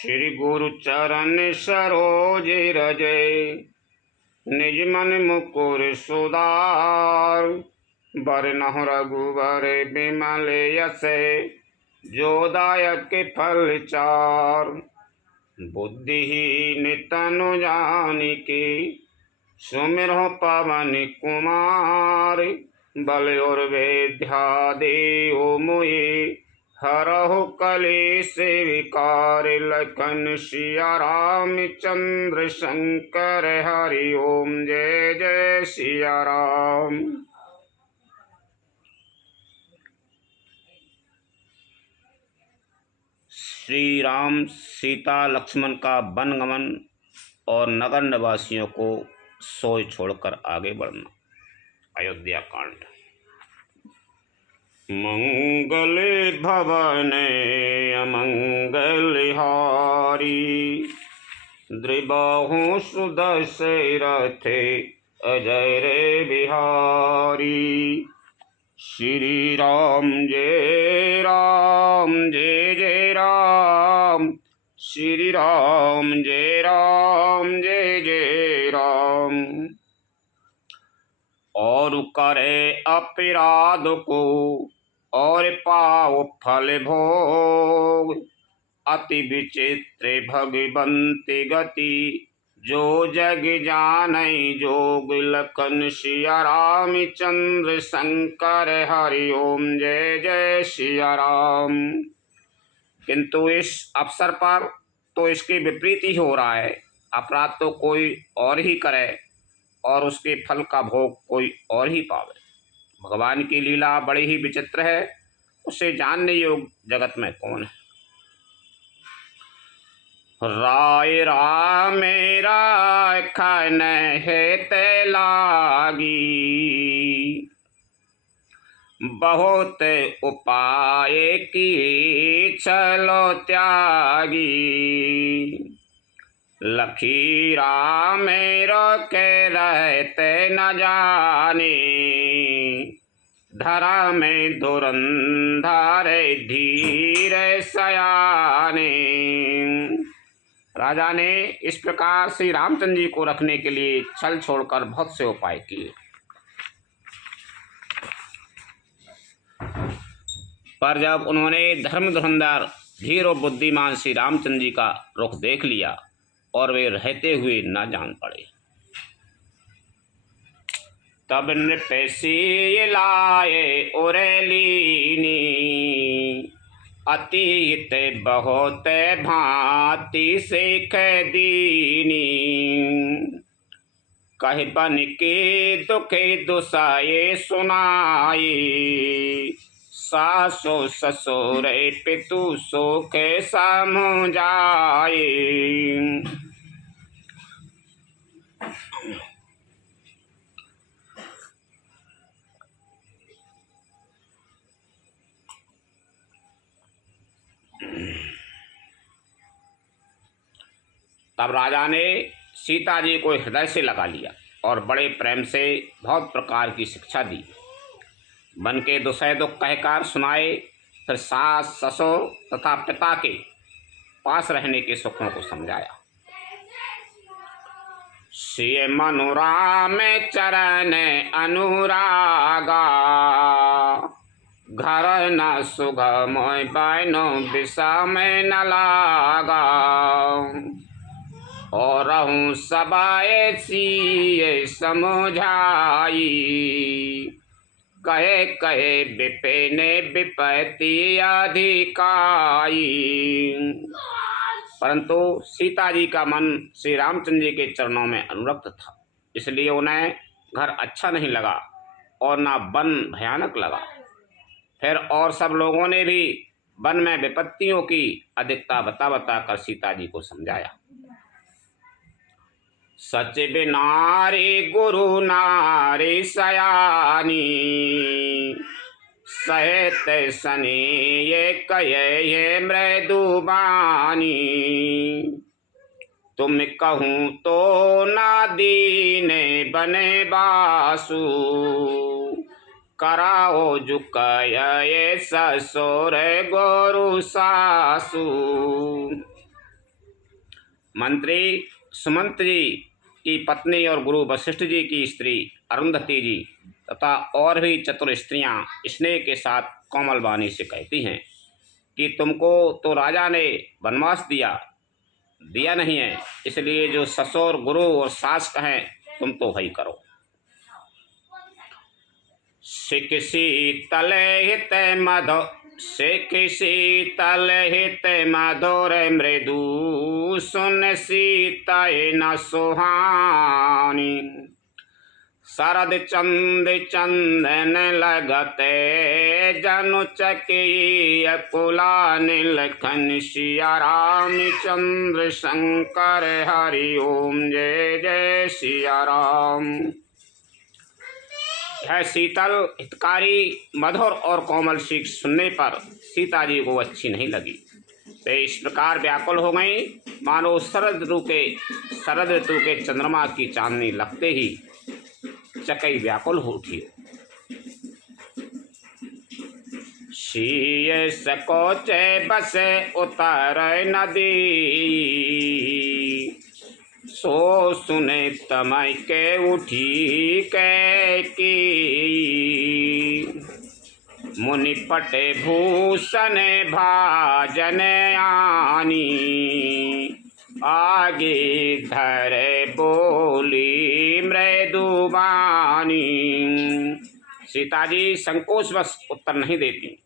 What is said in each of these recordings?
श्री गुरु चरण सरोज रजे, निज मन मुकुर सुधार। बरनहुँ रघुबर बिमल यसे, जो दायक फल चार। बुद्धिहीन तनु जानिके, सुमिरहुँ पवन कुमार। बल और विद्या देहु मोहि, हरहु कलेश विकार। लखन सिया राम चंद्र शंकर हरि ओम। जय जय सिया राम। श्री राम सीता लक्ष्मण का वनगमन और नगर निवासियों को सोए छोड़कर आगे बढ़ना। अयोध्या कांड। मंगल भवन अमंगल हारी, द्रिबाहु सुदशरथे अजय रे बिहारी। श्री राम जय राम जय जय राम, श्री राम जय जय राम। और करे अपराध को और पाओ फल भोग। अति विचित्र भगवंती गति, जो जग जानै जोग। लखन सिया राम चंद्र शंकर हरि ओम। जय जय सिया राम। किंतु इस अवसर पर तो इसके विपरीत ही हो रहा है। अपराध तो कोई और ही करे और उसके फल का भोग कोई और ही पावे। भगवान की लीला बड़ी ही विचित्र है, उसे जानने योग्य जगत में कौन है। राय राम राखन हेत लागी, बहुत उपाय की चलो त्यागी। लखी राम रोके रहते न जाने, धरा में धुरंधर धीर सयाने। राजा ने इस प्रकार श्री रामचंद्र जी को रखने के लिए छल छोड़कर बहुत से उपाय किए, पर जब उन्होंने धर्म धुरंधर धीर और बुद्धिमान श्री रामचंद्र जी का रुख देख लिया और वे रहते हुए न जान पड़े, तब नृपसी लाए उरेलीनी। अतीत बहुत भांति सीख दीनी, कह बन के दुखे दुसाए सुनाई। सासो ससुर पितु सुख समुझाए। तब राजा ने सीता जी को हृदय से लगा लिया और बड़े प्रेम से बहुत प्रकार की शिक्षा दी। बन के दुसह दुख कहकर सुनाए, फिर सास ससुर तथा पिता के पास रहने के सुखों को समझाया। सिय मनुराम चरण अनुरागा, घर न सुगम बैनो विषम न लागा। और रहूं सबाए सिए समझाई, कहे कहे विपिन विपत्ति अधिकाई। परंतु सीता जी का मन श्री रामचंद्र जी के चरणों में अनुरक्त था, इसलिए उन्हें घर अच्छा नहीं लगा और ना वन भयानक लगा। फिर और सब लोगों ने भी वन में विपत्तियों की अधिकता बता बताकर सीता जी को समझाया। सच बिनारी गुरु नारी सयानी, सहत सने ये कहे मृदुबानी। तुम कहूँ तो ना दीने बने बासु, कराओ झुकाए ससुर गोरु सासु। मंत्री सुमंत जी की पत्नी और गुरु वशिष्ठ जी की स्त्री अरुंधति जी तथा और भी चतुर स्त्रियां स्नेह के साथ कोमल वाणी से कहती हैं कि तुमको तो राजा ने वनवास दिया नहीं है, इसलिए जो ससुर गुरु और सास कहें तुम तो वही करो। सिख शीतल हित मधो सिख शीतल हित मधुर मृदु सुन सीताए न सुहानी शरद चंद चंदन लगते जनु चकी अकुला नीलखन सिया राम चंद्र शंकर हरि ओम जय जय सिया राम। यह शीतल हितकारी मधुर और कोमल सीख सुनने पर सीता जी को अच्छी नहीं लगी। वे इस प्रकार व्याकुल हो गई मानो शरद ऋतु के चंद्रमा की चांदनी लगते ही चकई व्याकुल हो उठी। शीय सकोचे बसे उतर नदी सो सुने तमय के उठी के की मुनि पटे भूषण भाजन आनी आगे धरे बोली मृदुबानी। सीता जी संकोचवश उत्तर नहीं देती।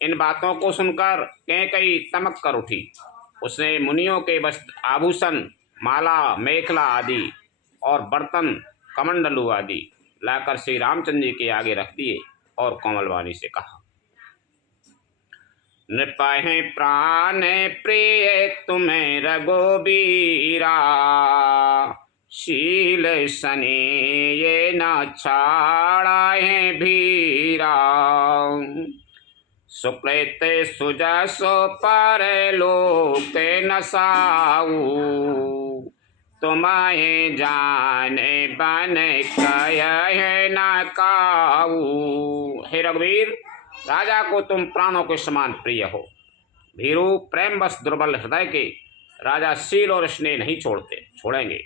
इन बातों को सुनकर कैकई तमक कर उठी। उसने मुनियों के वस्त्र आभूषण माला मेखला आदि और बर्तन कमंडलू आदि लाकर श्री रामचंद्र जी के आगे रख दिए और कोमलवाणी से कहा, नृपहे प्राण प्रिय तुम्हें रघुबीरा शील सने ये न छाड़ा है भीरा सुकृत सुजसो पर लोक नसाऊ तुम्हें जाने बन कह न काऊ। हे रघुवीर, राजा को तुम प्राणों के समान प्रिय हो। भीरू प्रेमवश दुर्बल हृदय के राजा शील और स्नेह नहीं छोड़ेंगे।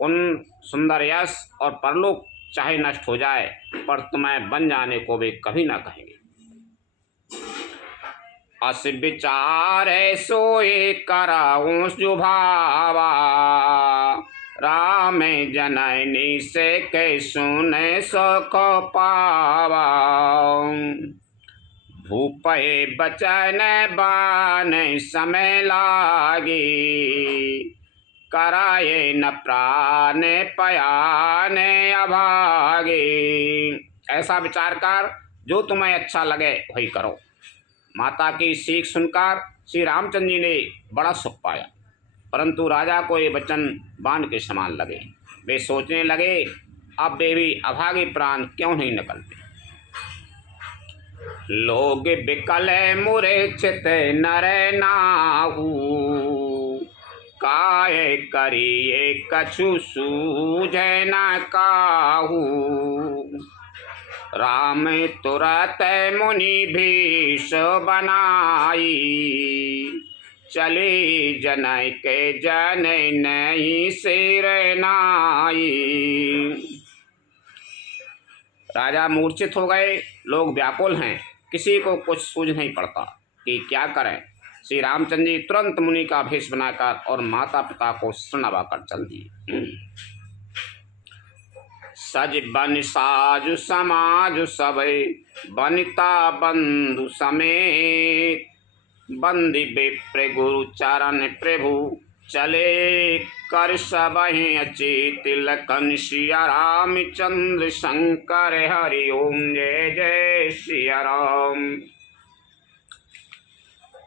पुण्य सुंदर यश और परलोक चाहे नष्ट हो जाए पर तुम्हें बन जाने को वे कभी ना कहेंगे। अस विचार सोए कराऊं सुभावा राम जननी से कै सुने सुख पावा भूपे बचन बान समय लागी कराए न प्राण पयान अभागे। ऐसा विचार कर जो तुम्हें अच्छा लगे वही करो। माता की सीख सुनकर श्री रामचंद्र जी ने बड़ा सुख पाया, परंतु राजा को ये वचन बाण के समान लगे। वे सोचने लगे अब वे भी अभागे प्राण क्यों नहीं निकलते। लोग बिकल मूर्छित नर नाहू काय करिए कछु सूझे न काहू राम तुरत मुनि भीष बनाई चली जनय के जन नहीं सिर नाई। राजा मूर्छित हो गए। लोग व्याकुल हैं, किसी को कुछ सूझ नहीं पड़ता कि क्या करें। श्री रामचंद्र जी तुरंत मुनि का भेष बनाकर और माता पिता को शरण कर चल दिए। सज बन साजु समाज सबे बनिता बंधु समेत बंदी विप्र गुरु चरण प्रभु चले कर सबहि अचित लखन सिया रामचंद्र शंकर हरि ओम जय जय सिया राम।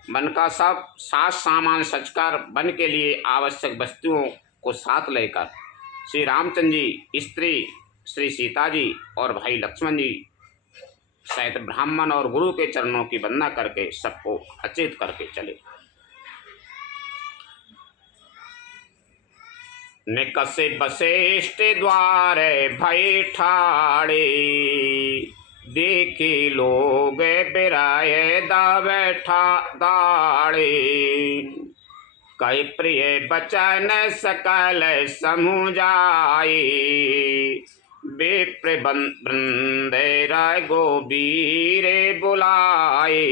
वन का सब साज सामान सजकर वन के लिए आवश्यक वस्तुओं को साथ लेकर श्री रामचंद्र जी स्त्री श्री सीता जी और भाई लक्ष्मण जी सहित ब्राह्मण और गुरु के चरणों की वंदना करके सबको अचेत करके चले। निकसे वशिष्ठ द्वारे भय ठाड़े देखी लोग बिराए दा बैठा दाड़े कई प्रिय बचन सकल समुझाई, विप्र वृंदे रघुबीर बुलाए।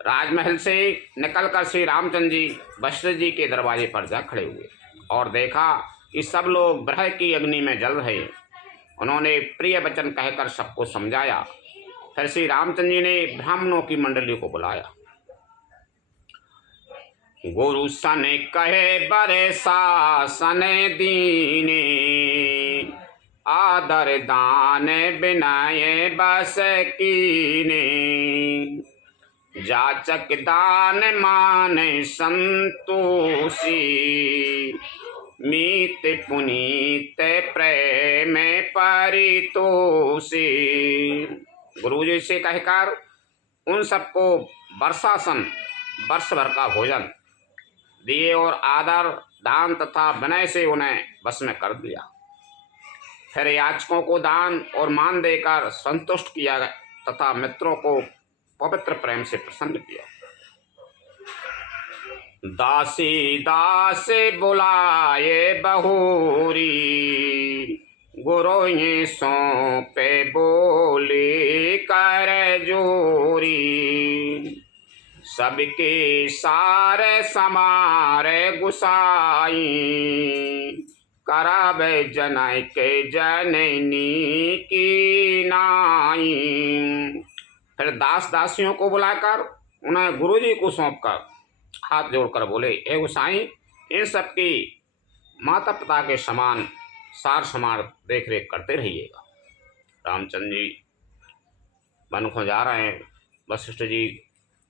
राजमहल से निकलकर श्री रामचंद्र जी वशिष्ठ जी के दरवाजे पर जा खड़े हुए और देखा कि सब लोग विरह की अग्नि में जल रहे। उन्होंने प्रिय वचन कहकर सबको समझाया। फिर श्री रामचंद्र जी ने ब्राह्मणों की मंडली को बुलाया। गुरु सन कहे बरे शासन दीने, आदर दान बिनाए बस कीने, जाचक दान मान संतोषी, मीत पुनीत प्रेम परितोषी। गुरु जी से कहकर उन सबको वर्षासन वर्ष भर का भोजन दिए और आदर दान तथा विनय से उन्हें बस में कर दिया। फिर याचकों को दान और मान देकर संतुष्ट किया तथा मित्रों को पवित्र प्रेम से प्रसन्न किया। दासी दास बुलाए बहुरी, गुरु ये सौंपे बोले कर जोरी, सबके सारे समारे गुसाई, करावे जनय के जननी की नाई। फिर दास दासियों को बुलाकर उन्हें गुरुजी को सौंपकर हाथ जोड़कर बोले, हे गोसाई, इन सबकी माता पिता के समान सार समान देख रेख करते रहिएगा। रामचंद्र जी वन को जा रहे हैं। वशिष्ठ जी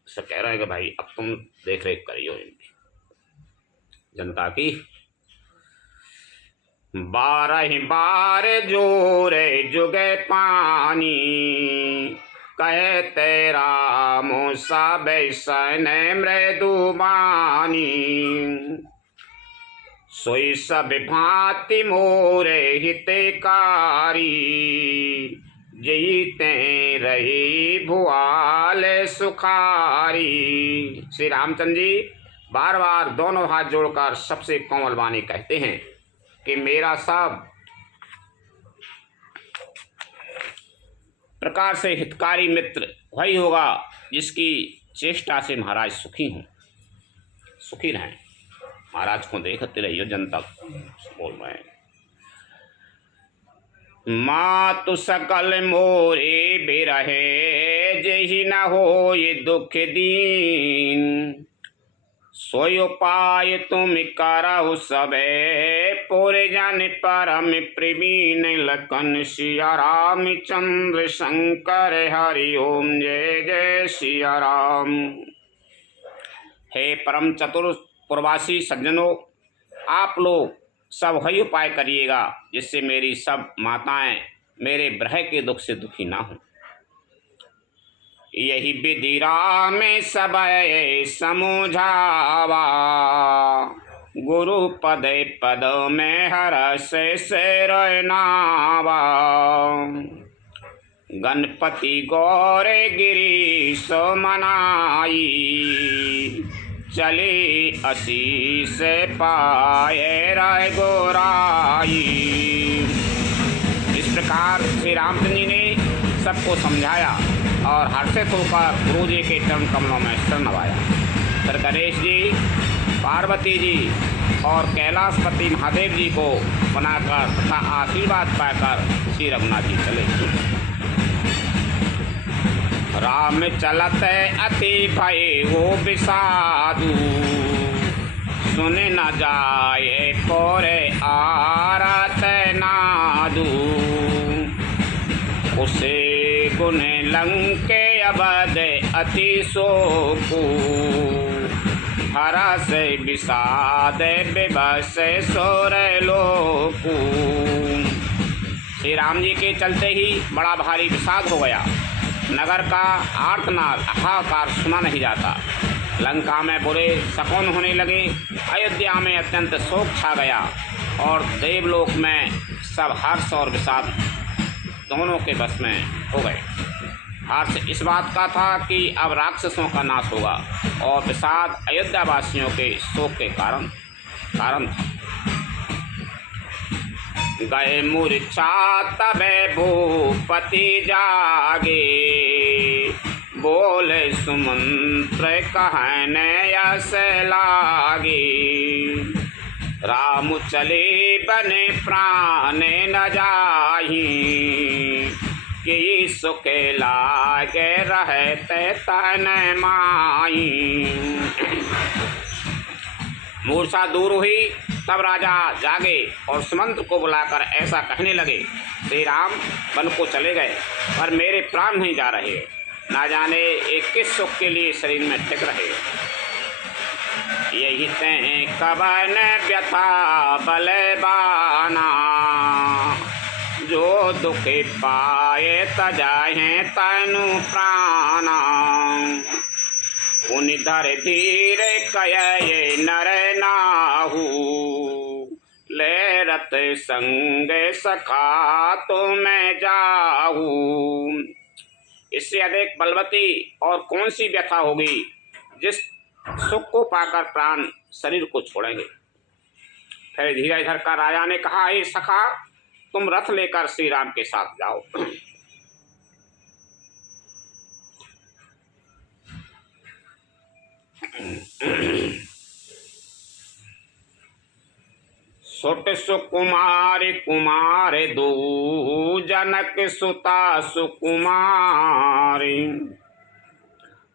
से कह रहे हैं कि भाई अब तुम देख रेख करियो इनकी जनता की। 12 बार जोरे जुगे पानी, कहते राम सब सन मृदुबानी, सोई सब भांति मोरे हितकारी, जीते रही भुआल सुखारी। श्री रामचंद्र जी बार बार दोनों हाथ जोड़कर सबसे कोमल वाणी कहते हैं कि मेरा सब प्रकार से हितकारी मित्र वही होगा जिसकी चेष्टा से महाराज सुखी हों, सुखी रहें। महाराज को देखते रहिए जनता बोल रहे हैं। मातु सकल मोरे बिरहे, जही न हो ये दुख दीन, सोय उपाय तुम करहु सबे, पुर जन परम प्रवीण, लखन सिया रामचंद्र शंकर हरि ओम जय जय सिया राम। हे परम चतुर पूर्वासी सज्जनों, आप लोग सब वही उपाय करिएगा जिससे मेरी सब माताएं मेरे विरह के दुख से दुखी ना हो। यही विधि राम सब समझावा, गुरु पद पद में हरस से रनावा, गणपति गौर गिरीश मनाई, चले आशीष पाए राय गोराई। इस प्रकार श्री रामचंद्र जी ने सबको समझाया और हर्षित होकर गुरु जी के चरण कमलों में सिर नवाया। फिर गणेश जी, पार्वती जी और कैलाशपति महादेव जी को बनाकर तथा आशीर्वाद पाकर श्री रघुनाथ जी चले। राम चलत अति भय वो विषादु, सुन न जाए पोरे आरत नादू, उसे गुण लंके अबद अति शोकु, हरा से विषाद विभस सोर लोकु। श्री राम जी के चलते ही बड़ा भारी विषाद हो गया। नगर का आर्तनाद हाहाकार सुना नहीं जाता। लंका में बुरे शकुन होने लगे। अयोध्या में अत्यंत शोक छा गया और देवलोक में सब हर्ष और विषाद दोनों के बस में हो गए। हर्ष इस बात का था कि अब राक्षसों का नाश होगा, और विषाद अयोध्या वासियों के शोक के कारण था। गए मूर्छा तबे भूपति जागे, बोले सुमंत्र कहने यस लागे। राम चले बने प्राण न जाही, कि सुख लागे रहते तन माही। मूर्छा दूर हुई तब राजा जागे और सुमंत्र को बुलाकर ऐसा कहने लगे, श्री राम वन को चले गए पर मेरे प्राण नहीं जा रहे, ना जाने एक किस सुख के लिए शरीर में टिक रहे। यही तें कवन व्यथा बलवाना, जो दुख पाए तजाहे तनु प्राणा। उन धर धीर कये नर नाहू, ले रत संग सखा तो मैं जाहू। इससे अधिक बलवती और कौन सी व्यथा होगी जिस सुख को पाकर प्राण शरीर को छोड़ेंगे। फिर धीरे धर का राजा ने कहा, हे सखा, तुम रथ लेकर श्री राम के साथ जाओ। सुट सुकुमार कुमार दो, जनक सुता सुकुमारी।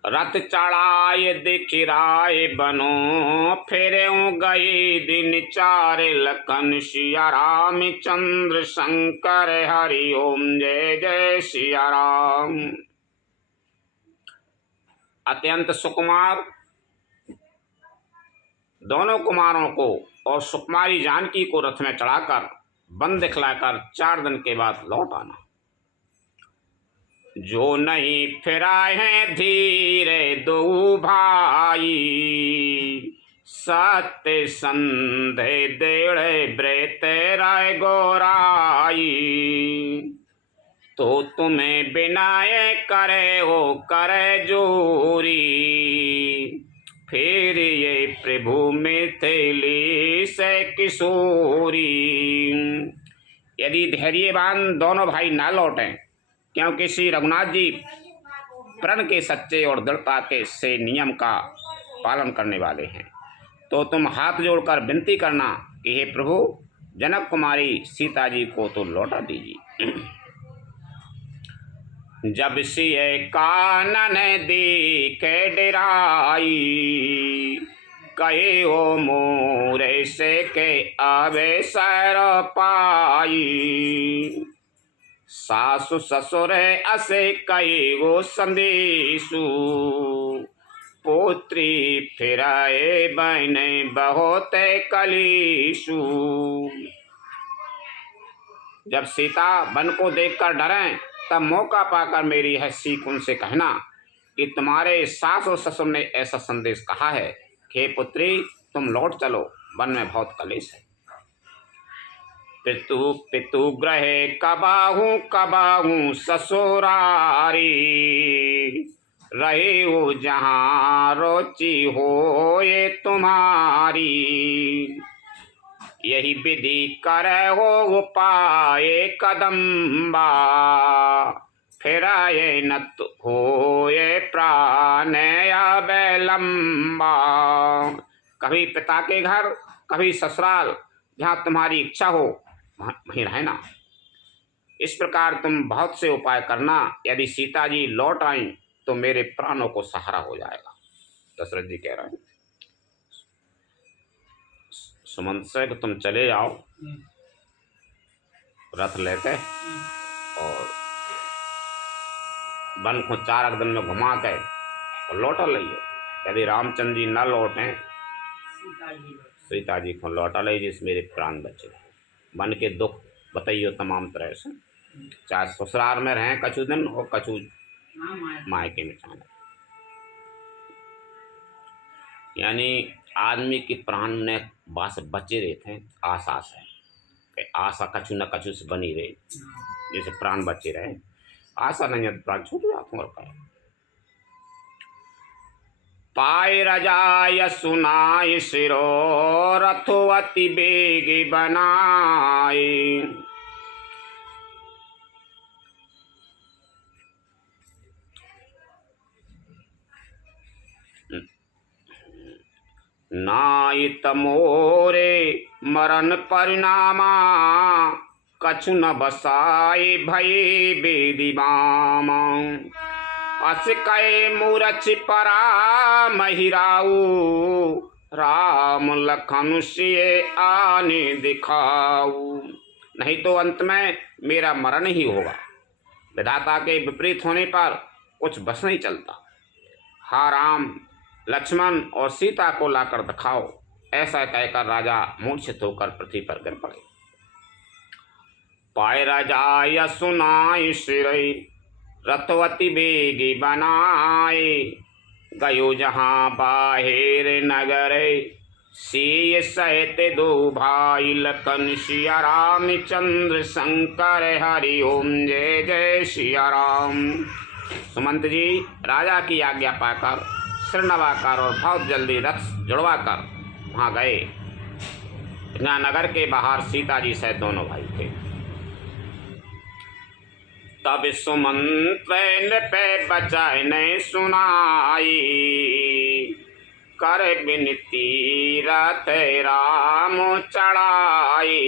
रथ चढ़ाए दिखिराए बनो, फिर गए दिन चार लखन सिया राम चंद्र शंकर हरि ओम जय जय सिया राम। अत्यंत सुकुमार दोनों कुमारों को और सुकुमारी जानकी को रथ में चढ़ाकर वन दिखलाकर 4 दिन के बाद लौट आना। जो नहीं फिराए हैं धीरे दो भाई, सत्य संधे देड़े ब्रेत राय गोराई। तो तुम्हें बिनाए करे हो करे जोरी, फिर ये प्रभु मिथिली से किशोरी। यदि धैर्यवान दोनों भाई ना लौटें, क्योंकि श्री रघुनाथ जी प्रण के सच्चे और दृढ़ता के से नियम का पालन करने वाले हैं, तो तुम हाथ जोड़कर विनती करना कि हे प्रभु, जनक कुमारी सीता जी को तो लौटा दीजिए। जब सिए कानन देखे डराई, कहे ओ मोरे से के आवे सर पाई। सासु ससुर असे कई वो संदेशु, पुत्री फिराए बहने बहुत कलीसु। जब सीता वन को देखकर डरें, तब मौका पाकर मेरी है सीख उनसे कहना कि तुम्हारे सास और ससुर ने ऐसा संदेश कहा है कि हे पुत्री, तुम लौट चलो, वन में बहुत कलेश है। पितु पितु ग्रहे कबाहू ससुरारी, रहे हो जहाँ रोची हो ये तुम्हारी। यही विधि करे हो उपाय कदम्बा, फिर ये न हो ये प्राण अबलम्बा। कभी पिता के घर, कभी ससुराल, जहाँ तुम्हारी इच्छा हो वहीं रहना। इस प्रकार तुम बहुत से उपाय करना। यदि सीता जी लौट आई तो मेरे प्राणों को सहारा हो जाएगा। दशरथ जी कह रहे हैं सुमंत से कि तुम चले जाओ रथ लेके, और वन को 4 दिन में घुमा के और लौटा लाइए। यदि रामचंद्र जी न लौटें, सीता जी को लौटा लीजिए, जिस मेरे प्राण बचे। मन के दुख बताइए तमाम तरह से, चाहे ससुराल में रहें कछु दिन और कछु मायके में जाना। यानी आदमी के प्राण ने बास बचे रहते हैं, आशा से कि आशा कछु न कछु से बनी रहे, जैसे प्राण बचे रहे। आशा नहीं है प्राण छूट जाता और कहे पाय रजाय सुनाय सिरो रथो अति बेग बनाए नायत मोरे मरण परिणामा कछु न बसाए भये बेदी बामा अस कहे मूरछ परा महिराऊ राम लखन सिए आने दिखाऊ नहीं तो अंत में मेरा मरण ही होगा। विधाता के विपरीत होने पर कुछ बस नहीं चलता। हा राम लक्ष्मण और सीता को लाकर दिखाओ। ऐसा कहकर राजा मूर्छित होकर पृथ्वी पर गिर पड़े। पाय राजा सुनाई सिरई रथवती बेगी बनाए गयो जहाँ बाहिर नगर सीय सहित दो भाई लखन सिया राम चंद्र शंकर हरि ओम जय जय सिया राम। सुमंत जी राजा की आज्ञा पाकर सिर नवाकर और बहुत जल्दी रथ जुड़वाकर वहाँ गए। यहाँ नगर के बाहर सीता जी सहित दोनों भाई थे। तब सुमंत पे बचाए नहीं सुनाई कर बिनती रथ राम चढ़ाई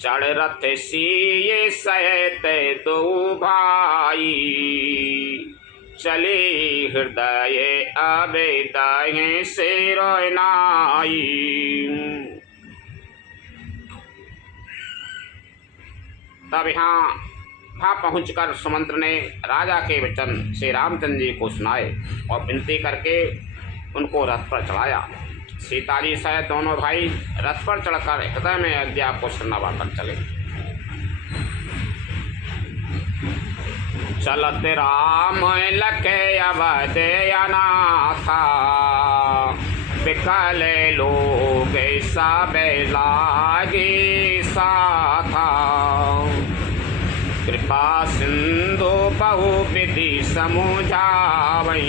चढ़ रथ सिए सहित दो भाई चले हृदय अबेदय से रोनाई। तब यहाँ पहुँचकर सुमंत्र ने राजा के वचन श्री रामचंद्र जी को सुनाए और विनती करके उनको रथ पर चढ़ाया। सीता जी सहित दोनों भाई रथ पर चढ़कर हृदय में अयोध्या को नवाकर चले। चलत राम लखे अवधे अनाथा बिकल लोग सब लागे साथा कृपा सिंधु बहु विधि समुझावई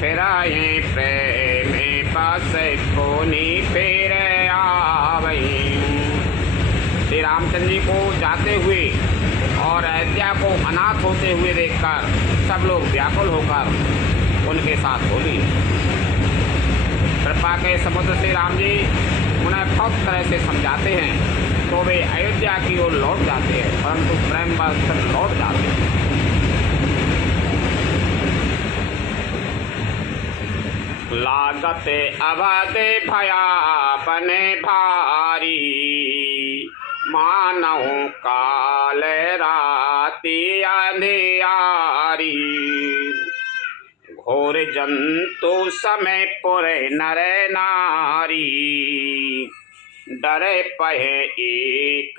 फिर प्रेम बस कोनी फिर आवई। श्री रामचंद्र जी को जाते हुए और अयोध्या को अनाथ होते हुए देखकर सब लोग व्याकुल होकर उनके साथ बोली। कृपा के समुद्र श्री राम जी उन्हें बहुत तरह से समझाते हैं तो वे अयोध्या की ओर लौट जाते हैं, परंतु प्रेम बस लौट जाते हैं। लागत अवधे भया बने भारी मानव काल राति अंधियारी घोर जंतु समय पुरे नर नारी डरे पहे एक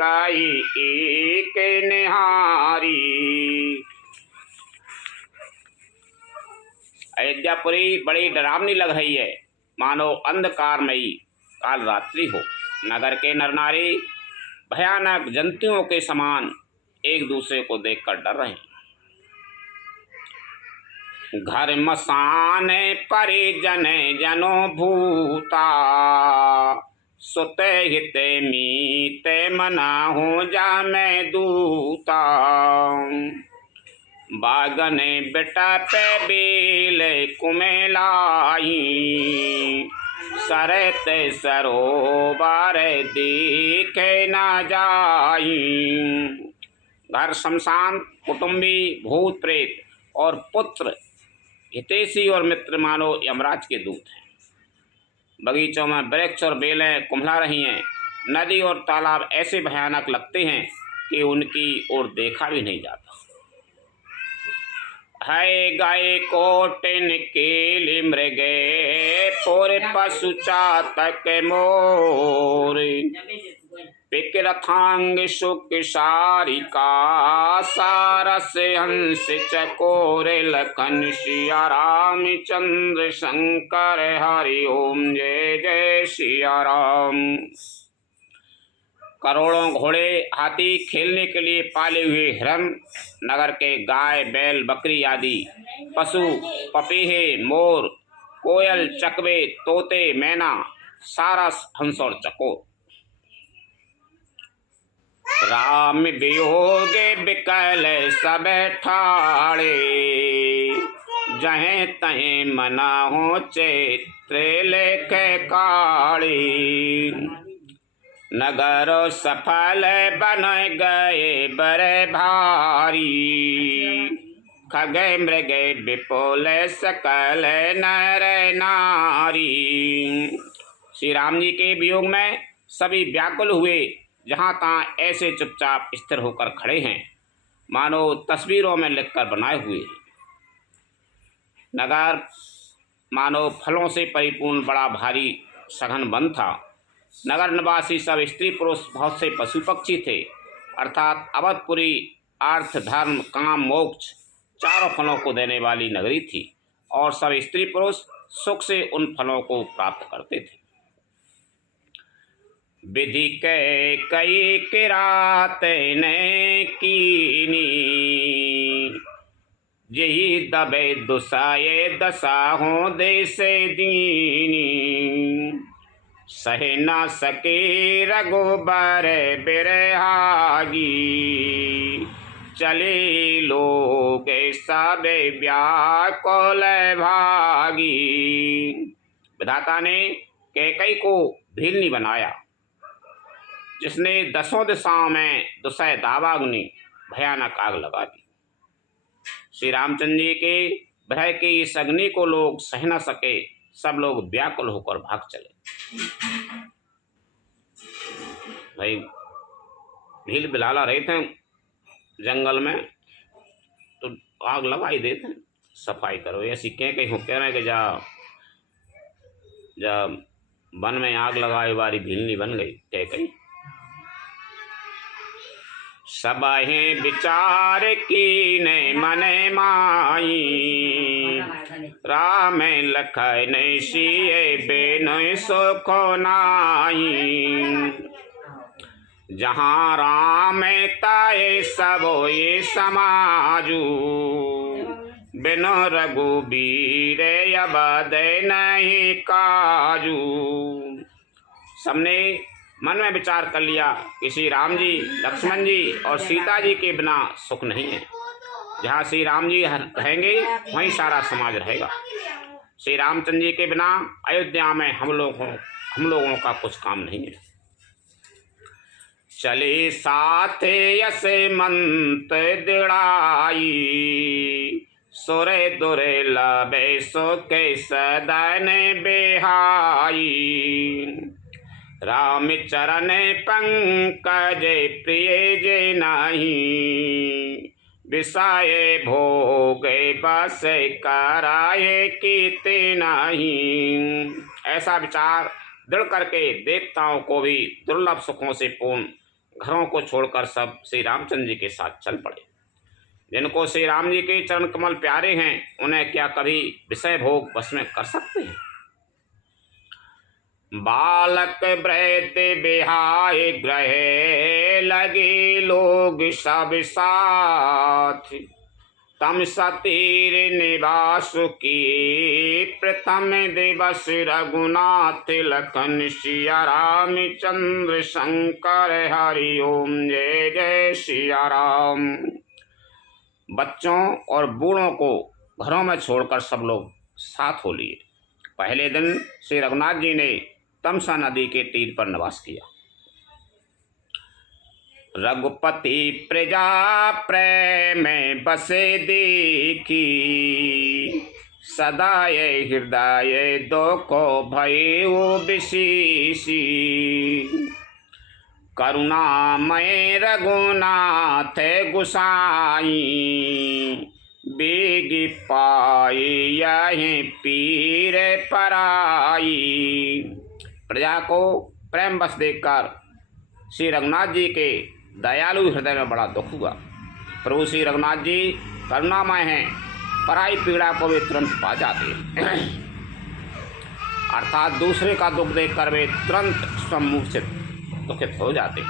निहारी। अयोध्यापुरी बड़ी डरावनी लग रही है, मानो अंधकारमयी काल रात्रि हो। नगर के नर नारी भयानक जंतुओं के समान एक दूसरे को देखकर डर रहे हैं। घर मसान परिजन जनो भूता सुते हिते मीते मना हो जा मैं दूता बागने बेटा पे बेल कुमेलाई सरते सरोवर देखे न जाई। घर शमशान कुटुंबी भूत प्रेत और पुत्र हितैषी और मित्र मानो यमराज के दूत हैं। बगीचों में वृक्ष और बेलें कुम्हला रही हैं। नदी और तालाब ऐसे भयानक लगते हैं कि उनकी ओर देखा भी नहीं जाता। है गाय कोटिन केली मृगे पोर पशु चातक मोर पिकरथांग सुख सारिका सारस हंस चकोर लखन सिया राम चंद्र शंकर हरि ओम जय जय सिया राम। करोड़ों घोड़े हाथी, खेलने के लिए पाले हुए हिरन, नगर के गाय बैल बकरी आदि पशु, पपीहे, मोर, कोयल, चकवे, तोते, मैना, सारस, हंस और चकोर। राम वियोगे बिकल सब ठाड़े, जहें तहें मना हो चैत्र लेख काड़ी। नगर सफल बन गए बड़े भारी, खगे मृग विपुल सकल नर नारी। श्री राम जी के वियोग में सभी व्याकुल हुए, जहाँ तहाँ ऐसे चुपचाप स्थिर होकर खड़े हैं मानो तस्वीरों में लिखकर बनाए हुए हैं। नगर मानो फलों से परिपूर्ण बड़ा भारी सघन वन था। नगर निवासी सब स्त्री पुरुष, बहुत से पशु पक्षी थे, अर्थात अवधपुरी अर्थ धर्म काम मोक्ष चारों फलों को देने वाली नगरी थी, और सब स्त्री पुरुष सुख से उन फलों को प्राप्त करते थे। विधि के कई किरात ने कीनी, यही दबे दुसाए दशा हो देसे दीनी। सहे न सके रघुबर बिरहागी, चले लोग सब व्याकुल भागी। विधाता ने कैकई को भीलनी बनाया, जिसने दसों दिशाओं में दुसह दावाग्नि भयानक आग लगा दी। श्री रामचंद्र जी के भय के इस अग्नि को लोग सह न सके, सब लोग व्याकुल होकर भाग चले। भाई भील बिलाला रहे थे जंगल में, तो आग लगा ही देते, सफाई करो। ऐसी कहीं हो कह रहे हैं कि जब वन में आग लगाए बारी भीलनी बन गई कहीं। सबहे विचार की ने मने माई, राम लखन सिए बेन सुखो नाई। जहाँ राम ताए सबो ये समाजू, बिनु रघुबीर अबद नहीं काजू। सबने मन में विचार कर लिया कि श्री राम जी, लक्ष्मण जी और सीता जी के बिना सुख नहीं है। जहाँ श्री राम जी रहेंगे वहीं सारा समाज रहेगा। श्री रामचंद्र जी के बिना अयोध्या में हम लोगों का कुछ काम नहीं है। चले साथ यस मंत दिड़ाई, सुरे दुरे लबे सो के सदन बेहाई। राम चरण पंकज प्रिय जे नाही, विषय भोग बस कराए कीते नहीं। ऐसा विचार दृढ़ करके देवताओं को भी दुर्लभ सुखों से पूर्ण घरों को छोड़कर सब श्री रामचंद्र जी के साथ चल पड़े। जिनको श्री राम जी के चरण कमल प्यारे हैं, उन्हें क्या कभी विषय भोग बस में कर सकते हैं। बालक ब्रत बिहाय ग्रह लगे लोग सब साथ, तम सतीर निवास की प्रथम दिवस रघुनाथ लखन सिया रामचंद्र शंकर हरि ओम जय जय सिया राम। बच्चों और बूढ़ों को घरों में छोड़कर सब लोग साथ हो लिए। पहले दिन श्री रघुनाथ जी ने तमसा नदी के तीर पर निवास किया। रघुपति प्रजा प्रेम बसे देखी, सदाय हृदय दो को भयो विशेषी। करुणामय रघुनाथ गुसाई, बेग पाई यहीं पीर पराई। प्रजा को प्रेम बस देखकर श्री रघुनाथ जी के दयालु हृदय में बड़ा दुख हुआ। प्रभु श्री रघुनाथ जी करुणामय हैं, पराई पीड़ा को वे तुरंत पा जाते हैं। अर्थात दूसरे का दुख देखकर वे तुरंत सम्मुख से दुखित हो जाते हैं।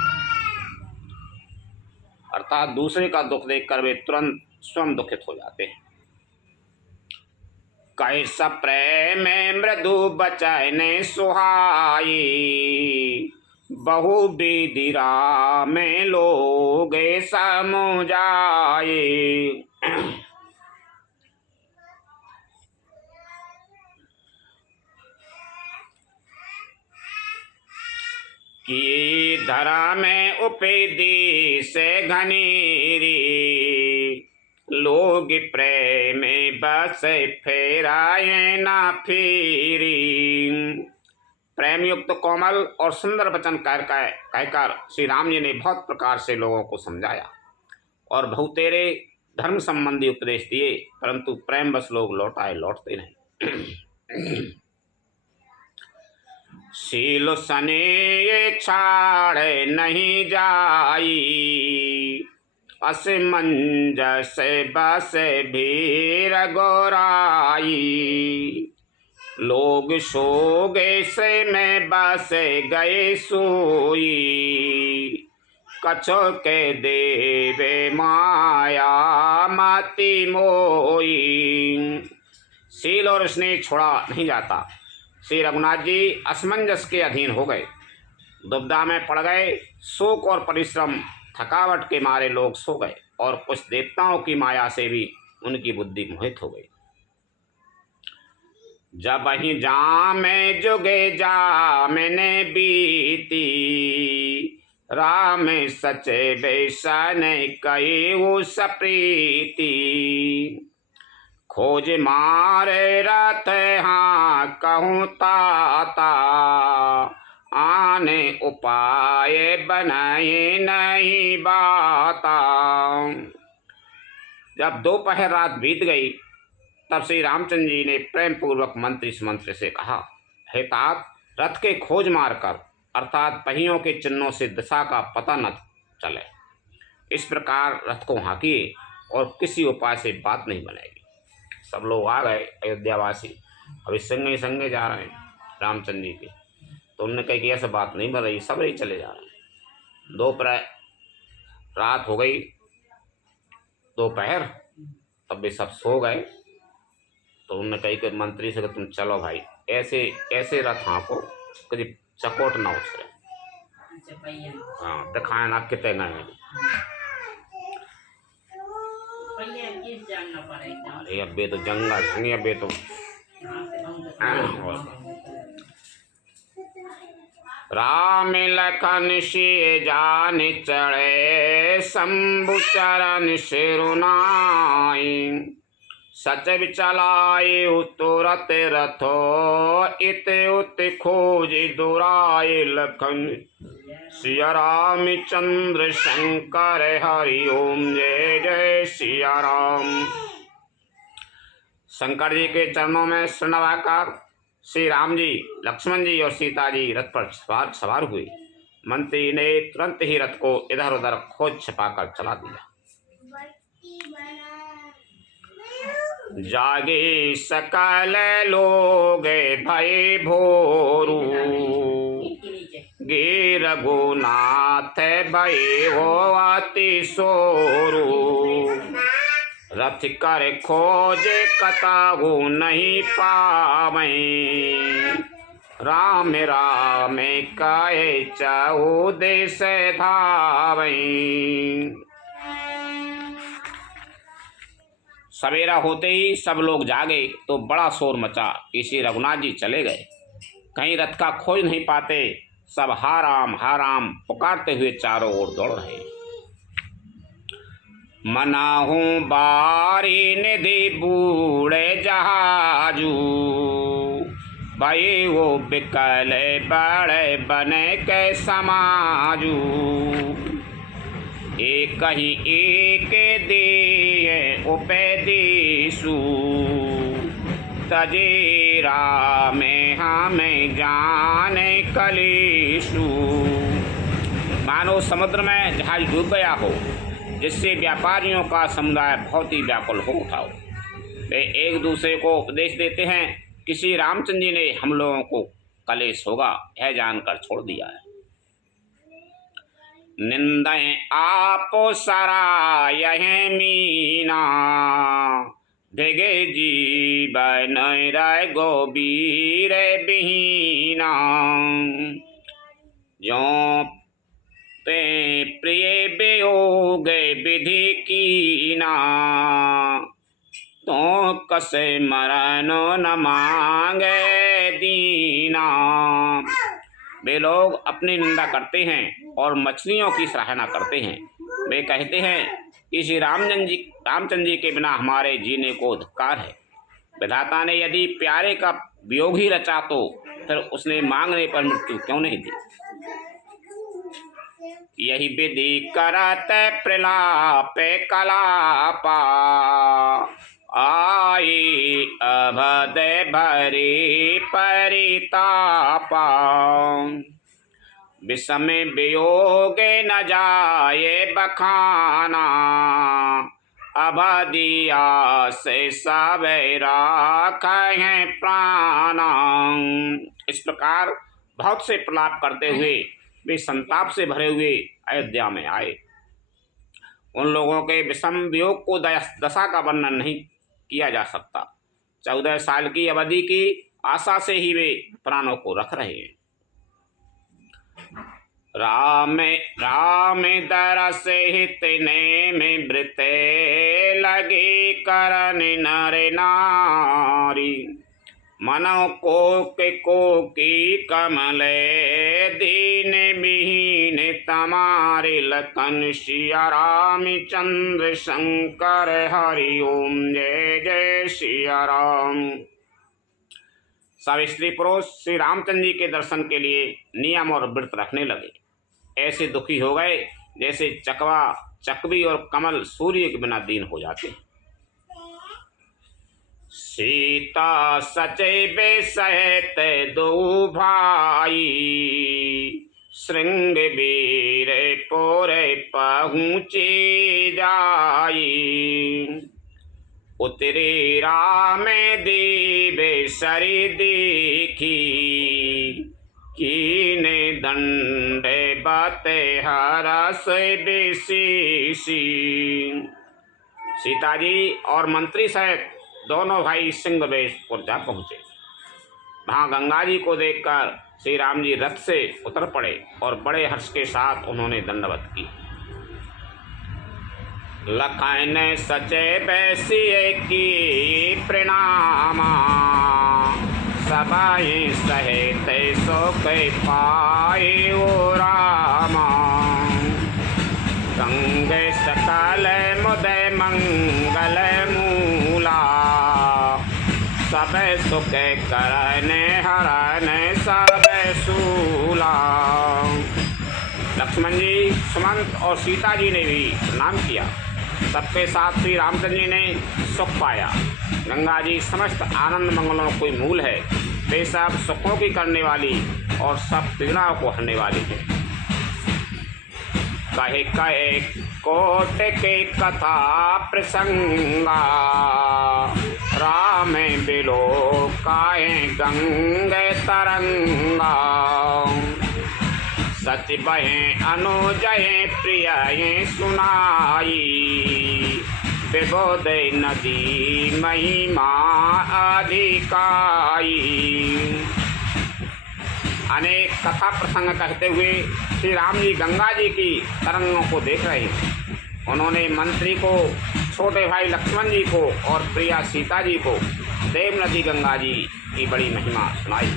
अर्थात दूसरे का दुख देखकर वे तुरंत स्वयं दुखित हो जाते हैं। कैसा प्रेम मृदु बचन सुहाई, बहु विधि राम लोग समुझाए। कि धर्म उपदेश घनेरी, लोग प्रेम बस फेराए ना फेरी। प्रेम युक्त कोमल और सुंदर वचन कहकर श्री राम जी ने बहुत प्रकार से लोगों को समझाया और बहुतेरे धर्म संबंधी उपदेश दिए, परंतु प्रेम बस लोग लौटते नहीं। शील सने छाड़ नहीं जाई, असमंजस बस भीर गोराई। लोग सो गए से में बस गए सोई, कछो के देवे माया माती मोई। शील और स्नेह छोड़ा नहीं जाता। श्री रघुनाथ जी असमंजस के अधीन हो गए, दुविधा में पड़ गए। शोक और परिश्रम थकावट के मारे लोग सो गए और कुछ देवताओं की माया से भी उनकी बुद्धि मोहित हो गई। जब ही जामे जुगे जामने बीती, राम सचे बेसन कई वो सप्रीति। खोज मारे रथ हाँ कहूँ ताता, आने उपाय बनाए नहीं बाता। जब दोपहर रात बीत गई तब श्री रामचंद्र जी ने प्रेम पूर्वक मंत्र से कहा, हे तात, रथ के खोज मारकर अर्थात पहियों के चिन्हों से दिशा का पता न चले, इस प्रकार रथ को हाँकिए और किसी उपाय से बात नहीं बनेगी। सब लोग आ गए अयोध्यावासी, अभी संगे संगे जा रहे हैं रामचंद्र जी के, तो उन्होंने कहा कि ऐसा बात नहीं बन रही, सब ही चले जा रहे हैं। दोपहर रात हो गई, दोपहर, तब भी सब सो गए। तो उन्होंने कही कि मंत्री से कि तुम चलो भाई, ऐसे ऐसे रथ हाँको कभी चकोट ना उछले, हाँ दिखाए ना कितने गए। अरे अबे तो जंगल नहीं, अबे तो राम लखन से जान चढ़े, शंभु चरण सिरुनाई। सचब चलाए तुरत रथो, इत उत खोज दुराए लखन। सिया रामचंद्र शंकर हरि ओम, जय जय सिया राम। शंकर जी के चरणों में शरणवाकर श्री राम जी, लक्ष्मण जी और सीता जी रथ पर सवार हुए। मंत्री ने तुरंत ही रथ को इधर उधर खोज छपाकर चला दिया। जागे सकल लोग भय भोरू, गे रघुनाथ भय हो अति सोरू। रथ कर खोज कताहु नहीं पावै, राम राम कहे चाहु देश धावै। सवेरा होते ही सब लोग जागे तो बड़ा शोर मचा कि श्री रघुनाथ जी चले गए, कहीं रथ का खोज नहीं पाते। सब हा राम पुकारते हुए चारों ओर दौड़ रहे। मनाहू बारी निधि बूढ़े जहाजू, भई वो बिकल बड़े बने के समाजू। एक ही एक दिए उपदेशु, तजेरा में हमें जाने कलेशु। मानो समुद्र में जहाज डूब गया हो, जिससे व्यापारियों का समुदाय बहुत ही व्याकुल हो उठा हो। वे एक दूसरे को उपदेश देते हैं कि श्री रामचंद्र जी ने हम लोगों को कलेश होगा यह जानकर छोड़ दिया है। निंदय आपो सराय मीना, धिगे जीवन रय गोबीर बिहीना। ज्यों ते प्रिय वियोग विधि कीना, तो कसे मरनो न मांगे दीना। वे लोग अपनी निंदा करते हैं और मछलियों की सराहना करते हैं। वे कहते हैं कि श्री रामचंद्र जी के बिना हमारे जीने को धिक्कार है। विधाता ने यदि प्यारे का वियोग ही रचा तो फिर उसने मांगने पर मृत्यु क्यों नहीं दी। यही विधि करत प्रलाप कलापा, आई अभद भरी परितापा। विषम वियोग न जाए बखाना, अभदिया से सब राखें प्राणा। इस प्रकार बहुत से प्रलाप करते हुए वे संताप से भरे हुए अयोध्या में आए। उन लोगों के विषम वियोग को दशा का वर्णन नहीं किया जा सकता। 14 साल की अवधि की आशा से ही वे प्राणों को रख रहे हैं। राम दरस हित ने में वृते लगे करन नर नारी। मनो को की कमले दीन विहीन तमारे लखन सिया रामचंद्र शंकर हरि ओम जय जय सिया राम। सब स्त्री पुरुष श्री रामचंद्र जी के दर्शन के लिए नियम और व्रत रखने लगे। ऐसे दुखी हो गए जैसे चकवा चकवी और कमल सूर्य के बिना दीन हो जाते हैं। सीता सचे सहित दो भाई, श्रृंग वीर पोरे पहुँचे जाई। उतरे राम देव सरी देखी, कीने दंड बते हरस विशेषी। सीता जी और मंत्री सहित दोनों भाई सिंहवेशपुर जा पहुँचे। वहाँ गंगा जी को देखकर श्री राम जी रथ से उतर पड़े और बड़े हर्ष के साथ उन्होंने दंडवत की। लखन सचे बैसिए की प्रणामा, सबाई सहित शोक पाए ओ रामा। गंग सकल मुदय मंगल मूला, सब सुख करन हरन सब सूला। लक्ष्मण जी, सुमंत और सीता जी ने भी प्रणाम किया। सबके साथ श्री रामचंद्र जी ने सुख पाया। गंगा जी समस्त आनंद मंगलों कोई मूल है। वे सब सुखों की करने वाली और सब पीड़ाओं को हरने वाली है। कहे कहे कोट के कथा प्रसंगा, राम बिलो काहे गंग तरंगा। सच बहे अनुजय प्रिय सुनाई, विबोध नदी महिमा अधिकाई। अनेक कथा प्रसंग कहते हुए श्री राम जी गंगा जी की तरंगों को देख रहे हैं। उन्होंने मंत्री को, छोटे भाई लक्ष्मण जी को और प्रिया सीता जी को देव नदी गंगा जी की बड़ी महिमा सुनाई।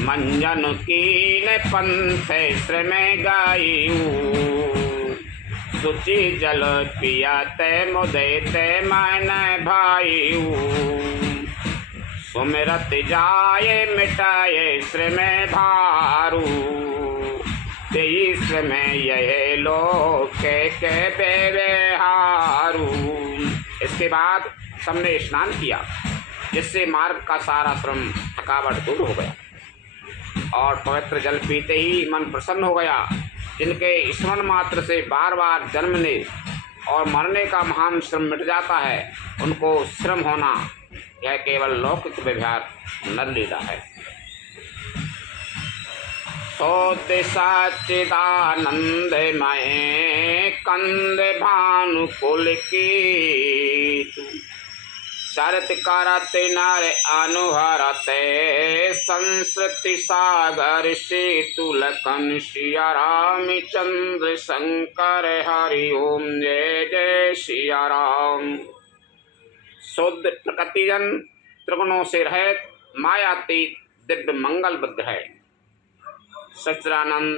मंजन कीन पंथ श्रम गायू, सुचि जल पियाते मुदयते मन भायू। सुमिरत जाए मिटाए श्रम भारू, तेई श्रम यह लोक के व्यवहारू। इसके बाद सबने स्नान किया, जिससे मार्ग का सारा श्रम थकावट दूर हो गया और पवित्र जल पीते ही मन प्रसन्न हो गया। जिनके स्मरण मात्र से बार बार जन्मने और मरने का महान श्रम मिट जाता है, उनको श्रम होना यह केवल लौकिक व्यवहार नर लीला है। सोत सच्चिदानंदमय कंद भानुकुल की शरत करत नर अनुहरत संस्कृति सागर से तुलकन सिया रामचंद्र शंकर हरि ओम जय जय सिया राम। शुद्ध प्रकृतिजन त्रिगुणों से रहित मायातीत दिव्य मंगल विग्रह सच्चिदानंद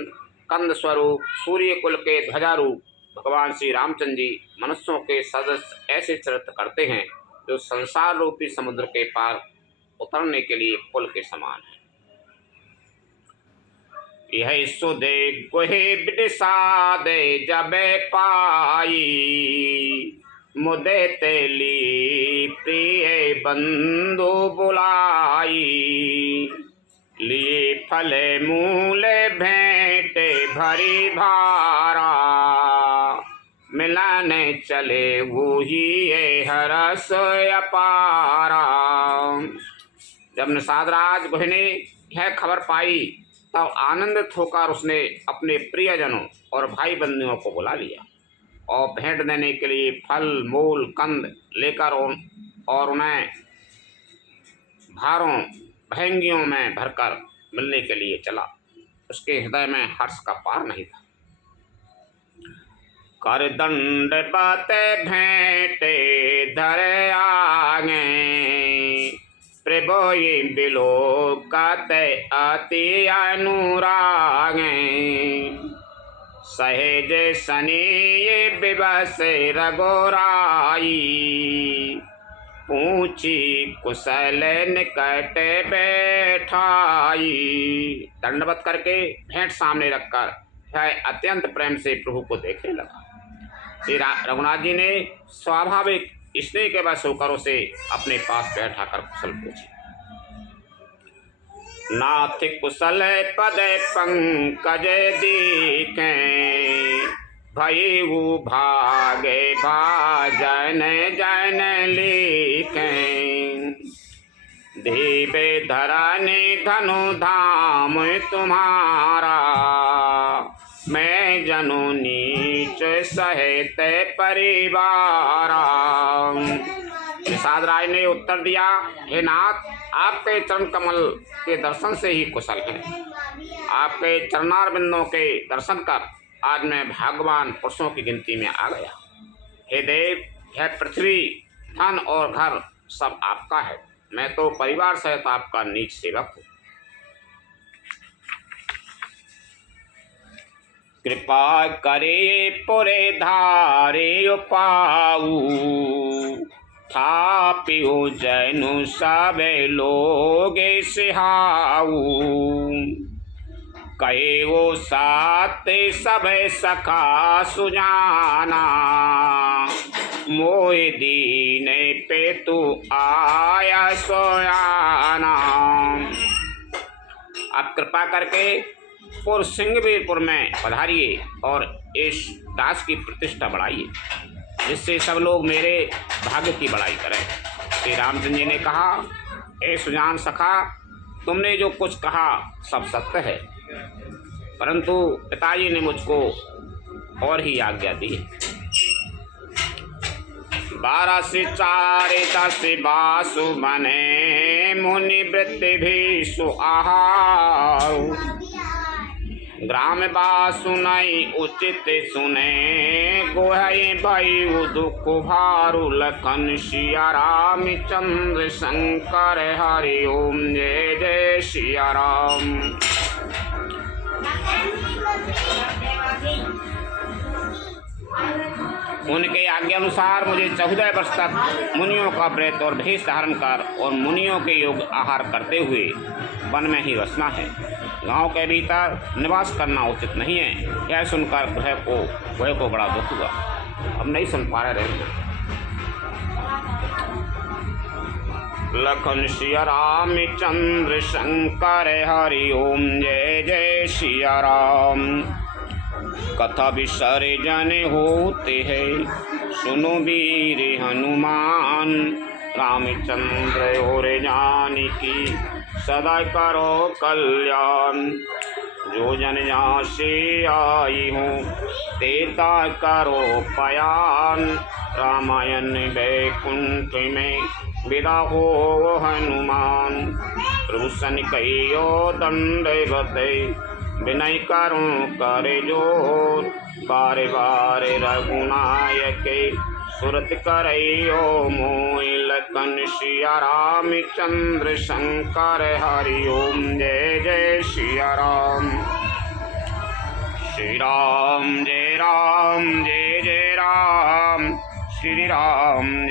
कंद स्वरूप सूर्य कुल के ध्वजारूप भगवान श्री रामचंद्र जी मनुष्यों के सदस्य ऐसे चरित्र करते हैं जो संसार रूपी समुद्र के पार उतरने के लिए पुल के समान है। यह सुदे गुहे विदिसादे जबे पाई मुदे तेली प्रिय बंधु बुलाई लिए फले मूले भेंटे भरी भारा मिलाने चले वो ही हरस अपारा। जब निषाद राज गुह ने यह खबर पाई तब आनंदित होकर उसने अपने प्रियजनों और भाई बंधुओं को बुला लिया और भेंट देने के लिए फल मूल कंद लेकर और उन्हें भारों भयंगियों में भरकर मिलने के लिए चला। उसके हृदय में हर्ष का पार नहीं था। कर दंड बाते भेंटे धरे आगे प्रभु ये बिलो काते अति अनुरागे सहेज सनी ये विवश रघुराई पूछी कुशल निकट बैठाई। दंडवत करके भेंट सामने रखकर वह अत्यंत प्रेम से प्रभु को देखने लगा। श्री रघुनाथ जी ने स्वाभाविक स्नेह के वश होकर उसे अपने पास बैठाकर कुशल पूछी। नाथ कुशल पद पंकज दीखे भई वो भागे भाजन जन लिखे धीबे धराने धनु धाम तुम्हारा मैं जनु नीच सहित परिवार। निषाद राय ने उत्तर दिया, हे नाथ, आपके चरण कमल के दर्शन से ही कुशल हैं। आपके चरणारविंदों के दर्शन कर आज मैं भाग्यवान पुरुषों की गिनती में आ गया। हे देव, यह पृथ्वी धन और घर सब आपका है, मैं तो परिवार सहित आपका नीच सेवक हूँ। कृपा करे पुरे धारे पाऊ थापियो जैनु सबे लोग सिहाऊ कहे वो सात सब सखा सुजाना मोए दीन पे तू आया सोयाना। आप कृपा करके पुर सिंहवीरपुर में पधारिए और इस दास की प्रतिष्ठा बढ़ाइए जिससे सब लोग मेरे भाग्य की बड़ाई करें। श्री रामचंद्र जी ने कहा, ए सुजान सखा, तुमने जो कुछ कहा सब सत्य है, परंतु पिताजी ने मुझको और ही आज्ञा दी है। 12 से 4 10 बासु बने मुनि वृत्ति भी सुआहार ग्राम बासु नहीं उचित सुने गोहई भई दुख भारु लखन सिया रामचंद्र शंकर हरि ओम जय जय सिया राम। उनके आज्ञा अनुसार मुझे 14 वर्ष तक मुनियों का व्रत और भेष धारण कर और मुनियों के योग आहार करते हुए वन में ही बसना है। गांव के भीतर निवास करना उचित नहीं है। यह सुनकर ग्रह को बड़ा दुख हुआ। हम नहीं सुन पा रहे। लखन सिया रामचंद्र शंकर हरि ओम जय जय सिया राम। कथा विसर्जन होते हैं सुनो वीर हनुमान रामचंद्र और जानकी सदा करो कल्याण। जो जन यहाँ से आई हूँ तेता करो पयान। रामायण बैकुंठ में विदा हो हनुमान। प्रभु सन कहियो दंडवत विनय करूं कर जोर। बार बार रघुनायक सुरत करयो मोहि। लखन सिया राम चंद्र शंकर हरि ओम। जय जय सिया राम। श्री राम जय राम जय जय राम। श्री राम